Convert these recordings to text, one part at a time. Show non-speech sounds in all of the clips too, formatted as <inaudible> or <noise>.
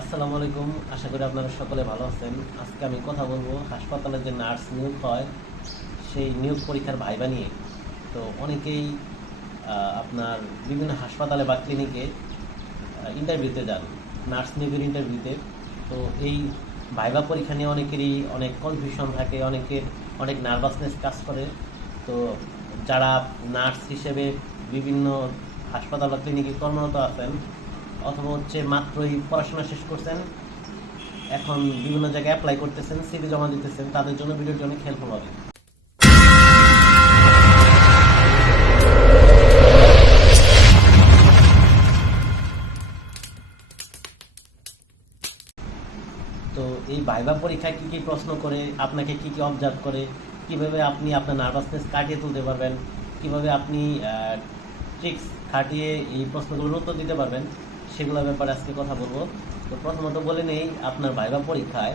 আসসালামু আলাইকুম, আশা করি আপনারা সকলে ভালো আছেন। আজকে আমি কথা বলব হাসপাতালে যে নার্স নিয়োগ হয়, সেই নিয়োগ পরীক্ষার ভাইবা নিয়ে। তো অনেকেই আপনার বিভিন্ন হাসপাতালে বা ক্লিনিকে ইন্টারভিউতে যান, নার্স নিয়োগের ইন্টারভিউতে তো এই ভাইবা পরীক্ষা নিয়ে অনেকেরই অনেক কনফিউশন থাকে, অনেকের অনেক নার্ভাসনেস কাজ করে। তো যারা নার্স হিসেবে বিভিন্ন হাসপাতাল বা ক্লিনিকে কর্মরত আছেন অথবা হচ্ছে মাত্রই পড়াশোনা শেষ করছেন, এখন বিভিন্ন জায়গায় অ্যাপ্লাই করতেছেন সিভি জমা দিতেছেন, তাদের জন্য ভিডিওটি অনেক হেল্পফুল হবে। তো এই ভাইবা পরীক্ষায় কি কি প্রশ্ন করে, আপনাকে কি কি অবজার্ভ করে, কীভাবে আপনি আপনার নার্ভাসনেস কাটিয়ে তুলতে পারবেন, কীভাবে আপনি ট্রিক্স খাটিয়ে এই প্রশ্নগুলোর উত্তর দিতে পারবেন সেগুলোর ব্যাপারে আজকে কথা বলব। তো প্রথমত বলে নেই, আপনার ভাইবা পরীক্ষায়,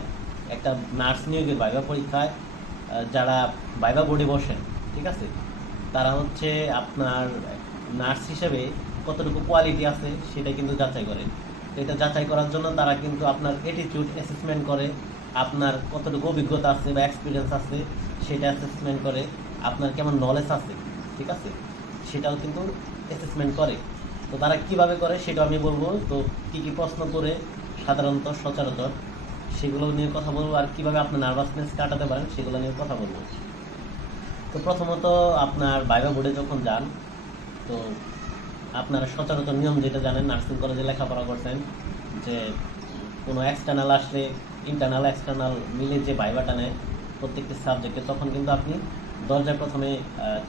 একটা নার্স নিয়োগের ভাইবা পরীক্ষায় যারা ভাইবা বোর্ডে বসেন, ঠিক আছে? তারা হচ্ছে আপনার নার্স হিসেবে কতটুকু কোয়ালিটি আছে সেটা কিন্তু যাচাই করে। তো এটা যাচাই করার জন্য তারা কিন্তু আপনার অ্যাটিটিউড অ্যাসেসমেন্ট করে, আপনার কতটুকু অভিজ্ঞতা আছে বা এক্সপিরিয়েন্স আছে সেটা অ্যাসেসমেন্ট করে, আপনার কেমন নলেজ আছে, ঠিক আছে? সেটাও কিন্তু অ্যাসেসমেন্ট করে। তো তারা কীভাবে করে সেটা আমি বলব। তো কী কী প্রশ্ন করে, সাধারণত সচরাচর সেগুলো নিয়ে কথা বলব আর কীভাবে আপনার নার্ভাসনেস কাটাতে পারেন সেগুলো নিয়ে কথা বলব। তো প্রথমত আপনার বাইবা বোর্ডে যখন যান, তো আপনারা সচরাচর নিয়ম যেটা জানেন নার্সিং কলেজে লেখাপড়া করছেন যে কোনো এক্সটার্নাল আসলে ইন্টারনাল এক্সটার্নাল মিলে যে ভাইবাটা নেয় প্রত্যেকটি সাবজেক্টে তখন কিন্তু আপনি দরজায় প্রথমে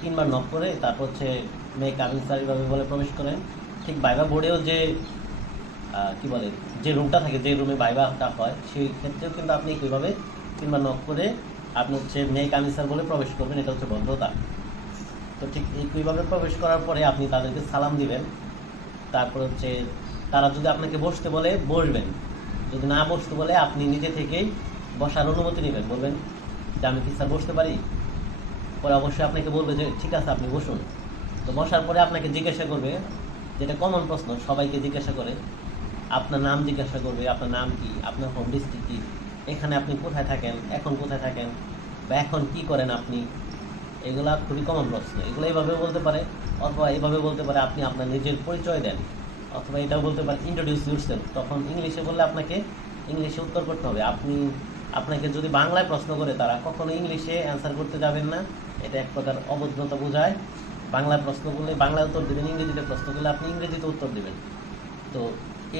তিনবার নক করে তারপর হচ্ছে মেয়ে কাবিন স্যার বলে প্রবেশ করেন। ঠিক ভাইবা বোর্ডেও যে কি বলে, যে রুমটা থাকে, যে রুমে ভাইবাটা হয়, সেই ক্ষেত্রেও কিন্তু আপনি কীভাবে কিংবা নক করে আপনি হচ্ছে মেয়ে কামিন স্যার বলে প্রবেশ করবেন, এটা হচ্ছে ভদ্রতা। তো ঠিক এইভাবে প্রবেশ করার পরে আপনি তাদেরকে সালাম দিবেন। তারপর হচ্ছে তারা যদি আপনাকে বসতে বলে, বসবেন। যদি না বসতে বলে, আপনি নিজে থেকেই বসার অনুমতি নেবেন, বলবেন যে আমি কি স্যার বসতে পারি? পরে অবশ্যই আপনাকে বলবে যে, ঠিক আছে, আপনি বসুন। তো বসার পরে আপনাকে জিজ্ঞাসা করবে যেটা কমন প্রশ্ন, সবাইকে জিজ্ঞাসা করে, আপনার নাম জিজ্ঞাসা করবে, আপনার নাম কি, আপনার হোম ডিস্ট্রিক্ট কি, এখানে আপনি কোথায় থাকেন, এখন কোথায় থাকেন, বা এখন কি করেন আপনি? এগুলা খুবই কমন প্রশ্ন। এগুলো এইভাবে বলতে পারে, অথবা এইভাবে বলতে পারে, আপনি আপনার নিজের পরিচয় দেন, অথবা এটাও বলতে পারে ইন্ট্রোডিউস ইউরসেলফ তখন ইংলিশে বললে আপনাকে ইংলিশে উত্তর করতে হবে। আপনি, আপনাকে যদি বাংলায় প্রশ্ন করে, তারা কখনো ইংলিশে অ্যান্সার করতে যাবেন না। এটা এক প্রকার অবদ্ধতা বোঝায়। বাংলায় প্রশ্ন করলে বাংলায় উত্তর দেবেন, ইংরেজিতে প্রশ্ন করলে আপনি ইংরেজিতে উত্তর দেবেন। তো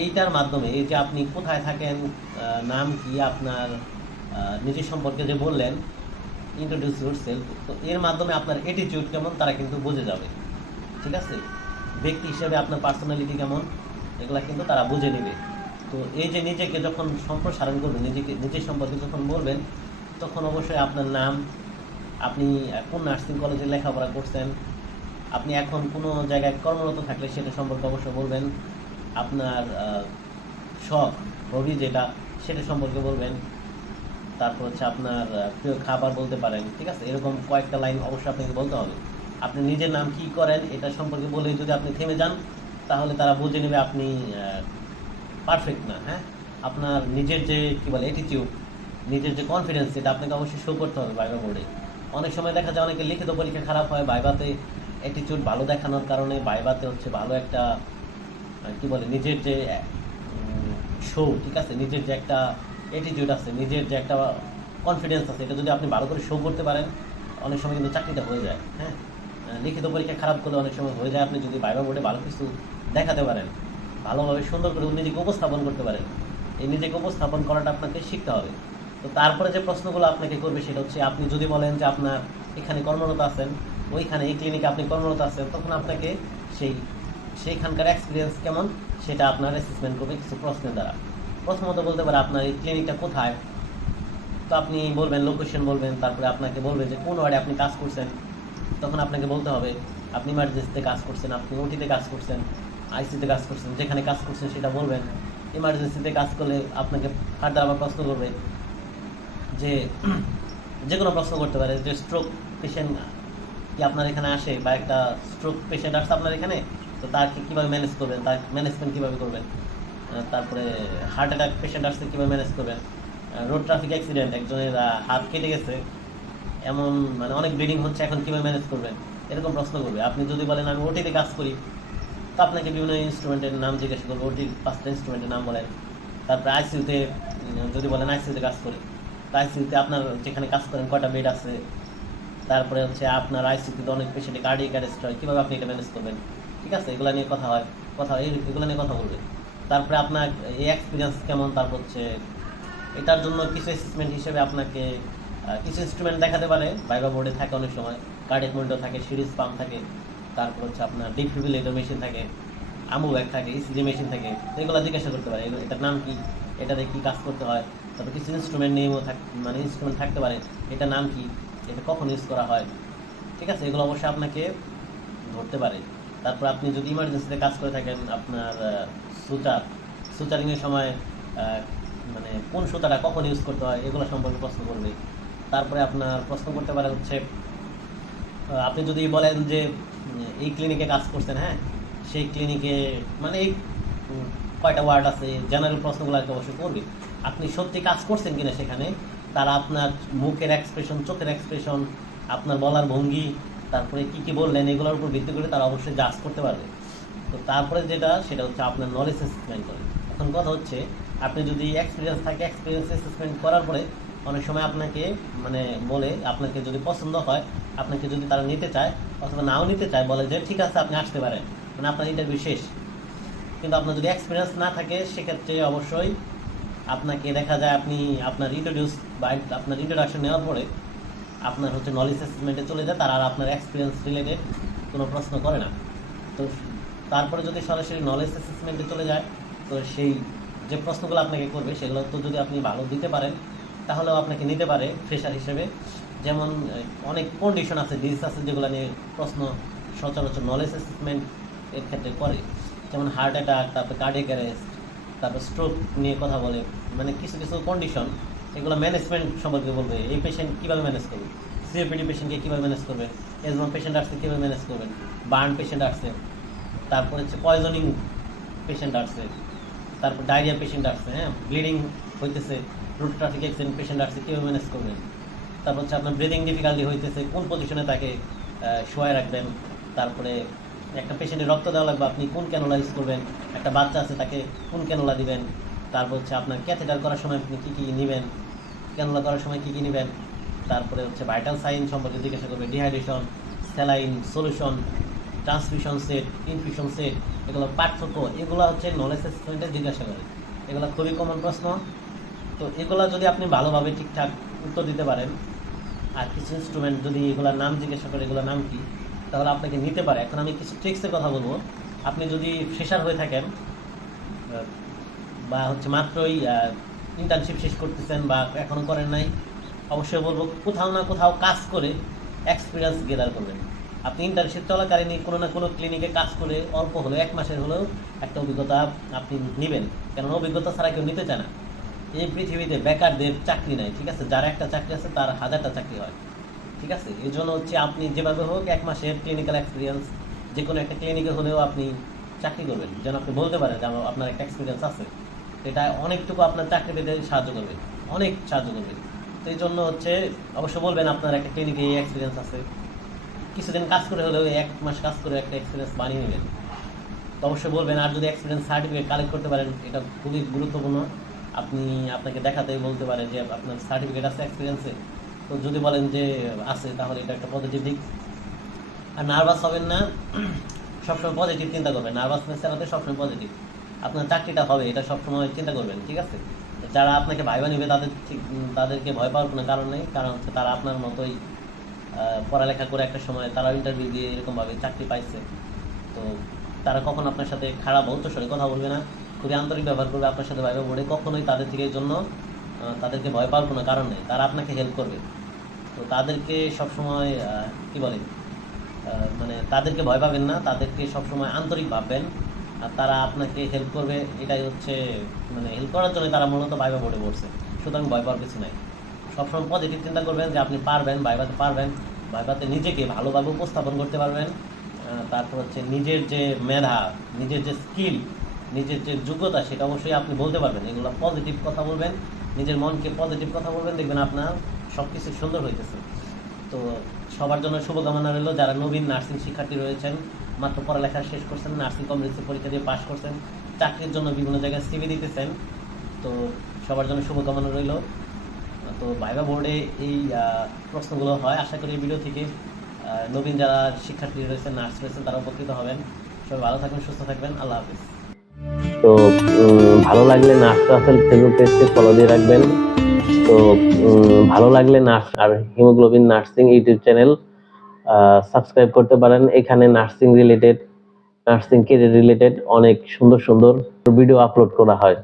এইটার মাধ্যমে এই যে আপনি কোথায় থাকেন নাম কি, আপনার নিজের সম্পর্কে যে বললেন ইন্ট্রোডিউস ইউর সেলফ তো এর মাধ্যমে আপনার অ্যাটিটিউড কেমন, তারা কিন্তু বুঝে যাবে। ঠিক আছে? ব্যক্তি হিসেবে আপনার পার্সোনালিটি কেমন, এগুলা কিন্তু তারা বুঝে নেবে। তো এই যে নিজেকে যখন সম্প্রসারণ করবেন, নিজেকে নিজের সম্পর্কে যখন বলবেন, তখন অবশ্যই আপনার নাম, আপনি কোন নার্সিং কলেজে লেখাপড়া করছেন আপনি এখন কোনো জায়গায় কর্মরত থাকলে সেটা সম্পর্কে অবশ্যই বলবেন। আপনার শখ, হবি যেটা, সেটা সম্পর্কে বলবেন। তারপর হচ্ছে আপনার প্রিয় খাবার বলতে পারেন, ঠিক আছে? এরকম কয়েকটা লাইন অবশ্যই আপনাকে বলতে হবে। আপনি নিজের নাম কি করেন, এটা সম্পর্কে বলে যদি আপনি থেমে যান, তাহলে তারা বুঝে নেবে আপনি পারফেক্ট না হ্যাঁ? আপনার নিজের যে, কি বলে অ্যাটিটিউড নিজের যে কনফিডেন্স সেটা আপনাকে অবশ্যই শো করতে হবে ভাইবা বোর্ডে অনেক সময় দেখা যায় অনেকে লিখিত পরীক্ষা খারাপ হয় ভাইবাতে অ্যাটিটিউড ভালো দেখানোর কারণে ভাইবাতে হচ্ছে ভালো একটা কি বলে, নিজের যে শো ঠিক আছে? নিজের যে একটা অ্যাটিটিউড আছে, নিজের যে একটা কনফিডেন্স আছে, এটা যদি আপনি ভালো করে শো করতে পারেন, অনেক সময় কিন্তু চাকরিটা হয়ে যায় হ্যাঁ? লিখিত পরীক্ষা খারাপ করলে অনেক সময় হয়ে যায়। আপনি যদি ভাইবা বোর্ডে ভালো কিছু দেখাতে পারেন, ভালোভাবে সুন্দর করে নিজেকে উপস্থাপন করতে পারেন, এই নিজেকে উপস্থাপন করাটা আপনাকে শিখতে হবে। তো তারপরে যে প্রশ্নগুলো আপনাকে করবে সেটা হচ্ছে, আপনি যদি বলেন যে আপনার এখানে কর্মরত আছেন ওইখানে এই ক্লিনিকে আপনি কর্মরত আছেন, তখন আপনাকে সেই, সেইখানকার এক্সপিরিয়েন্স কেমন সেটা আপনার অ্যাসেসমেন্ট করবে কিছু প্রশ্নের দ্বারা। প্রথমত বলতে পারে আপনার এই ক্লিনিকটা কোথায়? তো আপনি বলবেন লোকেশন বলবেন, তারপরে আপনাকে বলবে যে কোন ওয়ার্ডে আপনি কাজ করছেন। তখন আপনাকে বলতে হবে, আপনি ইমার্জেন্সিতে কাজ করছেন, আপনি ওটিতে কাজ করছেন আইসিতে কাজ করছেন, যেখানে কাজ করছেন সেটা বলবেন। ইমার্জেন্সিতে কাজ করলে আপনাকে ফার্দার আবার প্রশ্ন করবে যে <clears throat> যে কোনো প্রশ্ন করতে পারে, যে স্ট্রোক পেশেন্ট কি আপনার এখানে আসে বা একটা স্ট্রোক পেশেন্ট আসছে আপনার এখানে, তো তাকে কীভাবে ম্যানেজ করবেন? তার ম্যানেজমেন্ট কীভাবে করবেন? তারপরে হার্ট অ্যাটাক পেশেন্ট আসছে, কীভাবে ম্যানেজ করবেন? রোড ট্রাফিক অ্যাক্সিডেন্ট একজনের হাত কেটে গেছে, এমন মানে অনেক ব্লিডিং হচ্ছে, এখন কীভাবে ম্যানেজ করবেন? এরকম প্রশ্ন করবে। আপনি যদি বলেন, আমি ওটিতে কাজ করি, তো আপনাকে বিভিন্ন ইনস্ট্রুমেন্টের নাম জিজ্ঞাসা করব। ওটির পাঁচটা ইনস্ট্রুমেন্টের নাম বলেন। তারপরে আইসিউতে যদি বলেন আইসিউতে কাজ করি, তো আইসিউতে আপনার যেখানে কাজ করেন, কয়টা বেড আছে? তারপরে হচ্ছে আপনার আইসিউতে অনেক পেশেন্টে কার্ডিয়াক অ্যারেস্ট হয়। কীভাবে আপনি এটা ম্যানেজ করবেন? ঠিক আছে? এগুলো নিয়ে কথা হয়। কথা হয়, এগুলো নিয়ে কথা বলবে। তারপরে আপনার এই এক্সপিরিয়েন্স কেমন? তারপর হচ্ছে এটার জন্য কিছু অ্যাসেসমেন্ট হিসেবে আপনাকে কিছু ইনস্ট্রুমেন্ট দেখাতে পারে। বাইবা বোর্ডে থাকে অনেক সময়। কার্ডিয়াক মনিটর থাকে সিরিজ পাম্প থাকে। তারপর হচ্ছে আপনার ডিফিব্রিলেটর মেশিন থাকে। আমু ব্যাগ থাকে ইসিজি মেশিন থাকে। এগুলো জিজ্ঞাসা করতে পারে। এটার নাম কি? এটাতে কি কাজ করতে হয়? তারপর কিছু ইনস্ট্রুমেন্ট নিয়েও থাক মানে ইনস্ট্রুমেন্ট থাকতে পারে। এটার নাম কি? এটা কখন ইউজ করা হয় ঠিক আছে? এগুলো অবশ্যই আপনাকে ধরতে পারে। তারপর আপনি যদি ইমার্জেন্সিতে কাজ করে থাকেন, আপনার সুচার সুচারিংয়ের সময় মানে কোন সুতাটা কখন ইউজ করতে হয়, এগুলো সম্পর্কে প্রশ্ন করবে। তারপরে আপনার প্রশ্ন করতে পারে হচ্ছে আপনি যদি বলেন যে এই ক্লিনিকে কাজ করছেন হ্যাঁ? সেই ক্লিনিকে মানে এই কয়টা ওয়ার্ড আছে? জেনারেল প্রশ্নগুলো আর কি অবশ্যই করবে। আপনি সত্যি কাজ করছেন কিনা সেখানে তারা আপনার মুখের এক্সপ্রেশন চোখের এক্সপ্রেশন আপনার বলার ভঙ্গি, তারপরে কি কি বললেন, এগুলোর উপর ভিত্তি করে তারা অবশ্যই জাজ করতে পারবে। তো তারপরে যেটা, সেটা হচ্ছে আপনার নলেজ অ্যাসেসমেন্ট করে। এখন কথা হচ্ছে, আপনি যদি এক্সপিরিয়েন্স থাকে এক্সপিরিয়েন্স অ্যাসেসমেন্ট করার পরে অনেক সময় আপনাকে মানে বলে, আপনাকে যদি পছন্দ হয়, আপনাকে যদি তারা নিতে চায়, অথবা নাও নিতে চায়, বলে যে, ঠিক আছে, আপনি আসতে পারেন। মানে আপনার ইন্টারভিউ শেষ। কিন্তু আপনার যদি এক্সপিরিয়েন্স না থাকে, সেক্ষেত্রে অবশ্যই আপনাকে দেখা যায় আপনি আপনার ইন্ট্রোডিউস বা আপনার ইন্ট্রোডাকশন নেওয়ার পরে আপনার হচ্ছে নলেজ অ্যাসেসমেন্টে চলে যায়, তারা আর আপনার এক্সপিরিয়েন্স রিলেটেড কোনো প্রশ্ন করে না। তো তারপরে যদি সরাসরি নলেজ অ্যাসেসমেন্টে চলে যায়, তো সেই যে প্রশ্নগুলো আপনাকে করবে, সেগুলো তো যদি আপনি ভালো দিতে পারেন, তাহলেও আপনাকে নিতে পারে ফ্রেশার হিসেবে। যেমন অনেক কন্ডিশন আছে ডিজিজ আছে যেগুলো নিয়ে প্রশ্ন সচরাচর নলেজ অ্যাসেসমেন্ট এর ক্ষেত্রে করে। যেমন হার্ট অ্যাটাক তারপর কার্ডিয়াক তারপর স্ট্রোক নিয়ে কথা বলে মানে কিছু কিছু কন্ডিশন এগুলো ম্যানেজমেন্ট সম্পর্কে বলবে, এই পেশেন্ট কীভাবে ম্যানেজ করবে? সিওপিডি পেশেন্টকে কীভাবে ম্যানেজ করবে? এজমা পেশেন্ট আসছে, কীভাবে ম্যানেজ করবেন বার্ন পেশেন্ট আসছে, তারপর হচ্ছে পয়জনিং পেশেন্ট আসছে, তারপর ডায়রিয়া পেশেন্ট আসছে হ্যাঁ? ব্লিডিং হইতেছে রোড ট্রাফিক অ্যাক্সিডেন্ট পেশেন্ট আসছে, কীভাবে ম্যানেজ করবেন তারপর হচ্ছে আপনার ব্রিদিং ডিফিকাল্টি হইতেছে, কোন পজিশনে তাকে শোয়ায় রাখবেন? তারপরে একটা পেশেন্টের রক্ত দেওয়া লাগবে, আপনি কোন ক্যানোলা ইউজ করবেন? একটা বাচ্চা আছে, তাকে কোন ক্যানোলা দিবেন? তারপর হচ্ছে আপনার ক্যাথেটার করার সময় আপনি কী কী নেবেন? ক্যানোলা করার সময় কী কী নেবেন? তারপরে হচ্ছে ভাইটাল সাইন সম্পর্কে জিজ্ঞাসা করবে dehydration saline solution transmission set infusion set এগুলো পার্থক্য, এগুলো হচ্ছে নলেজ অ্যাসেসমেন্টে জিজ্ঞাসা করে। এগুলো খুবই কমন প্রশ্ন। তো এগুলো যদি আপনি ভালোভাবে ঠিকঠাক উত্তর দিতে পারেন, আর কিছু ইনস্ট্রুমেন্ট যদি এগুলোর নাম জিজ্ঞাসা করে, এগুলোর নাম কি? তাহলে আপনাকে নিতে পারে। এখন আমি কিছু ট্রিক্সের কথা বলব। আপনি যদি ফ্রেশার হয়ে থাকেন, বা হচ্ছে মাত্রই ইন্টার্নশিপ শেষ করতেছেন বা এখনও করেন নাই, অবশ্যই বলব কোথাও না কোথাও কাজ করে এক্সপিরিয়েন্স গেদার করবেন। আপনি ইন্টার্নশিপ চলাকালীন কোনো না কোনো ক্লিনিকে কাজ করে অল্প হলেও, এক মাসের হলেও একটা অভিজ্ঞতা আপনি নেবেন। কেননা অভিজ্ঞতা ছাড়া কেউ নিতে চায় না। এই পৃথিবীতে বেকারদের চাকরি নাই, ঠিক আছে? যার একটা চাকরি আছে, তার হাজারটা চাকরি হয়। ঠিক আছে? এই জন্য হচ্ছে আপনি যেভাবে হোক এক মাসের ক্লিনিক্যাল এক্সপিরিয়েন্স যে কোনো একটা ক্লিনিকে হলেও আপনি চাকরি করবেন। যেন আপনি বলতে পারেন যে আপনার একটা এক্সপিরিয়েন্স আছে। এটা অনেকটুকু আপনার চাকরি পেতে সাহায্য করবে। অনেক সাহায্য করবে। তো এই জন্য হচ্ছে অবশ্য বলবেন আপনার একটা ক্লিনিকে এই এক্সপিরিয়েন্স আছে। কিছুদিন কাজ করে হলেও এক মাস কাজ করে একটা এক্সপিরিয়েন্স বানিয়ে নেবেন। তো অবশ্যই বলবেন, আর যদি এক্সপিরিয়েন্স সার্টিফিকেট কালেক্ট করতে পারেন, এটা খুবই গুরুত্বপূর্ণ। আপনি আপনাকে দেখাতেই বলতে পারেন যে আপনার সার্টিফিকেট আছে এক্সপিরিয়েন্সে তো যদি বলেন যে আছে, তাহলে এটা একটা পজিটিভ দিক। আর নার্ভাস হবেন না, সবসময় পজিটিভ চিন্তা করবেন। নার্ভাসনেস চালাতে সবসময় পজিটিভ আপনার চাকরিটা হবে, এটা সবসময় চিন্তা করবেন, ঠিক আছে? যারা আপনাকে ভাইবা নেবে, তাদের তাদেরকে ভয় পাওয়ার কোনো কারণ নেই। কারণ হচ্ছে তারা আপনার মতোই পড়ালেখা করে একটা সময় তারা ইন্টারভিউ দিয়ে এরকমভাবে চাকরি পাইছে। তো তারা কখন আপনার সাথে খারাপ অন্তঃস্বরে কথা বলবে না। খুবই আন্তরিক ব্যবহার করবে আপনার সাথে ভাইবা বোর্ডে কখনোই তাদের থেকে জন্য তাদেরকে ভয় পাওয়ার কোনো কারণ নেই। তারা আপনাকে হেল্প করবে। তো তাদেরকে সবসময় কি বলে মানে তাদেরকে ভয় পাবেন না, তাদেরকে সবসময় আন্তরিক ভাববেন। আর তারা আপনাকে হেল্প করবে, এটাই হচ্ছে মানে হেল্প করার জন্য তারা মূলত ভাইবা বোর্ডে পড়ছে সুতরাং ভয় পাওয়ার কিছু নাই। সবসময় পজিটিভ চিন্তা করবেন যে আপনি পারবেন ভাইবাতে পারবেন। ভাইবাতে নিজেকে ভালোভাবে উপস্থাপন করতে পারবেন। তারপর হচ্ছে নিজের যে মেধা, নিজের যে স্কিল নিজের যে যোগ্যতা, সেটা অবশ্যই আপনি বলতে পারবেন। এগুলো পজিটিভ কথা বলবেন, নিজের মনকে পজিটিভ কথা বলবেন। দেখবেন আপনার সব কিছু সুন্দর হইতেছে। তো সবার জন্য শুভকামনা রইল। যারা নবীন নার্সিং শিক্ষার্থী রয়েছেন, মাত্র পড়ালেখা শেষ করছেন, নার্সিং কম্পিটিশন পরীক্ষা দিয়ে পাশ করছেন, চাকরির জন্য বিভিন্ন জায়গায় সিভি দিতেছেন। তো সবার জন্য শুভকামনা রইল। তো ভাইবা বোর্ডে এই প্রশ্নগুলো হয়। আশা করি এই ভিডিও থেকে নবীন যারা শিক্ষার্থী রয়েছেন, নার্স রয়েছেন, তারা উপকৃত হবেন। সবাই ভালো থাকবেন, সুস্থ থাকবেন। আল্লাহ হাফিজ। তো ভালো লাগলে নার্স রাসেল ফেসবুক পেজকে ফলো দিয়ে রাখবেন। তো ভালো লাগলে নার্স আর haemoglobin nursing YouTube channel subscribe করতে পারেন। এখানে nursing related nursing career related অনেক সুন্দর সুন্দর ভিডিও আপলোড করা হয়।